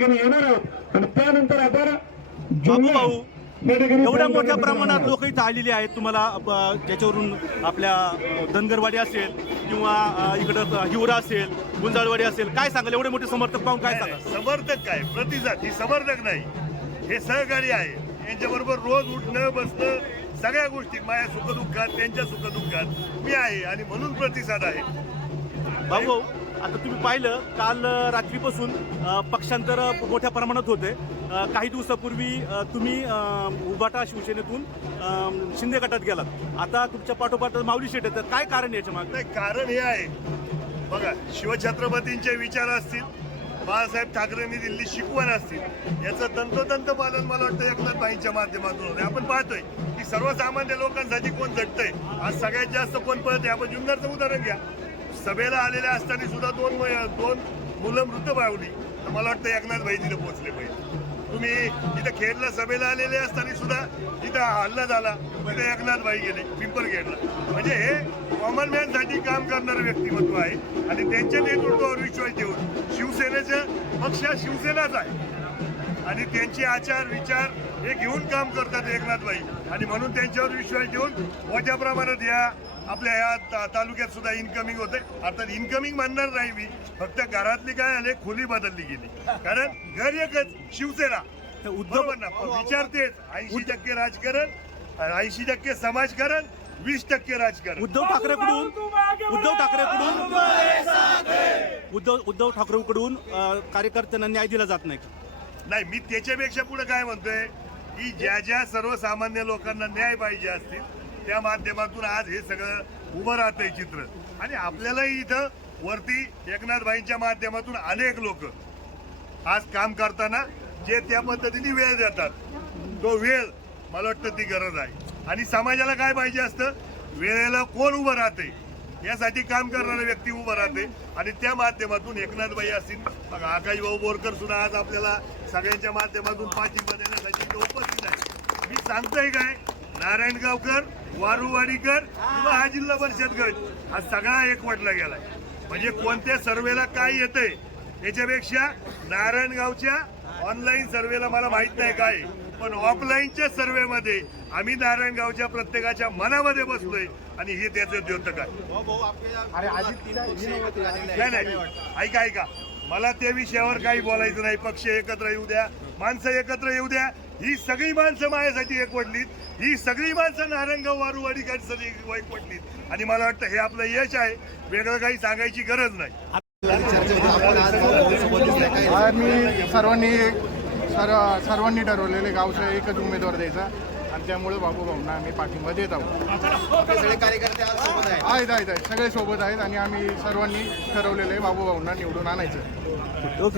ठिकाणी येणार आहोत आणि त्यानंतर आपण बाबू भाऊ एवढ्या मोठ्या प्रमाणात लोक इथं आलेली आहेत तुम्हाला त्याच्यावरून आपल्या धनगरवाडी असेल किंवा इकडं हिवरा असेल गुंजाळवाडी असेल काय सांगाल एवढे मोठे समर्थक पाहून काय सांगाल? समर्थक काय प्रतिसाद ही समर्थक नाही हे सहकारी आहे यांच्याबरोबर रोज उठणं बसणं सगळ्या गोष्टी माझ्या सुखदुःखात त्यांच्या सुखदुःखात मी आहे आणि म्हणून प्रतिसाद आहे. भाऊ आता तुम्ही पाहिलं काल रात्रीपासून पक्षांतर मोठ्या प्रमाणात होते. काही दिवसापूर्वी तुम्ही उबाटा शिवसेनेतून शिंदे गटात गेलात. आता तुमच्या पाठोपाठ माऊली शेट येतात. काय कारण याच्या मागे? नाही कारण हे आहे बघा शिवछत्रपतींचे विचार असतील बाळासाहेब ठाकरेंनी दिलेली शिकवण असतील याचं तंतोतंत पालन मला वाटतं एकनाथभाईंच्या माध्यमातून होते. आपण पाहतोय की सर्वसामान्य लोकांसाठी कोण झटतंय आज सगळ्यात जास्त कोण पळतंय. आपण जुन्नरचं उदाहरण घ्या सभेला आलेल्या असताना सुद्धा दोन मुलं मृत पावली तर मला वाटतं एकनाथभाई तिथे पोहोचले पाहिजे. तुम्ही इथं खेडला सभेला आलेले असताना सुद्धा इथं हल्ला झाला तिथे एकनाथभाई गेले पिंपरखेडला. म्हणजे हे कॉमन मॅनसाठी काम करणारं व्यक्तिमत्व आहे आणि त्यांच्या नेतृत्वावर विश्वास ठेवून शिवसेनेचं पक्ष शिवसेनाच आहे आणि त्यांचे आचार विचार हे घेऊन काम करतात एकनाथभाई आणि म्हणून त्यांच्यावर विश्वास ठेवून मोठ्या प्रमाणात या आपल्या या तालुक्यात सुद्धा इन्कमिंग होते. अर्थात इन्कमिंग म्हणणार नाही मी फक्त घरातली काय आले खोली बदलली गेली कारण घर एकच शिवसेना बरोबर ना. विचार तेच 80% राजकारण 80% समाजकारण 20% राजकारण. उद्धव ठाकरेंकडून कार्यकर्त्यांना न्याय दिला जात नाही. नाही मी त्याच्यापेक्षा पुढे काय म्हणतोय की ज्या ज्या सर्वसामान्य लोकांना न्याय पाहिजे असतील त्या माध्यमातून आज हे सगळं उभं राहतंय चित्र आणि आपल्यालाही इथं वरती एकनाथभाईंच्या माध्यमातून अनेक लोक आज काम करताना जे त्या पद्धतीने वेळ देतात तो वेळ मला वाटतं ती गरज आहे आणि समाजाला काय पाहिजे असतं वेळेला कोण उभं राहते यासाठी काम करणारे व्यक्ती उभं राहते आणि त्या माध्यमातून एकनाथभाई असतील आकाश भाऊ बोरकर सुद्धा आज आपल्याला सगळ्यांच्या माध्यमातून पाठिंबा देण्यासाठी उपस्थित आहे. मी सांगतोय काय नारायणगावकर वारुवाडीकर किंवा हा जिल्हा परिषद गट हा सगळा एकवटला गेलाय. म्हणजे कोणत्या सर्वेला काय येतंय याच्यापेक्षा नारायणगावच्या ऑनलाईन सर्वेला मला माहित नाही काय पण ऑफलाईनच्या सर्वेमध्ये आम्ही नारायणगावच्या प्रत्येकाच्या मनामध्ये बसलोय आणि हे त्याचं द्योतक आहे. नाही ऐका मला त्या विषयावर काही बोलायचं नाही. पक्ष एकत्र येऊ द्या माणसं एकत्र येऊ द्या. ही सगळी माणसं माझ्यासाठी एकवटलीत ही सगळी माणसं नारायणगाव वारुवाडीसाठी एकवटलीत आणि मला वाटतं हे आपलं यश आहे. वेगळं काही सांगायची गरज नाही. मी सर्वांनी ठरवलेले गावचा एकच उमेदवार द्यायचा आणि त्यामुळे बाबू भाऊंना आम्ही पाठिंबा देत आहोत. सगळे कार्यकर्ते आहेत सगळे सोबत आहेत आणि आम्ही सर्वांनी ठरवलेले बाबू भाऊंना निवडून आणायचं.